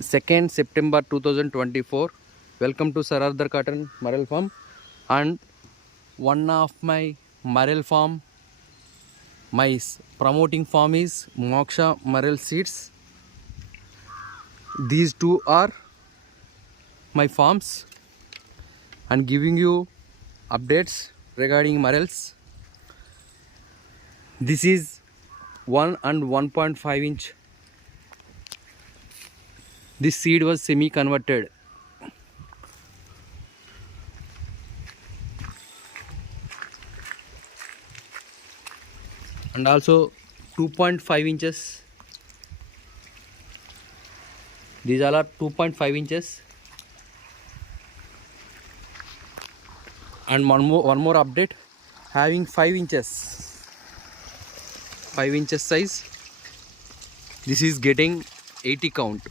2nd September 2024. Welcome to Sir Arthur Cotton Marel Farm, and one of my Marel Farm, my promoting farm is Moksha Marel Seeds. These two are my farms and giving you updates regarding Marels. This is 1 and 1.5 inch. This seed was semi converted. And also 2.5 inches. These all are 2.5 inches. And one more update, having 5 inches size. This is getting 80 count.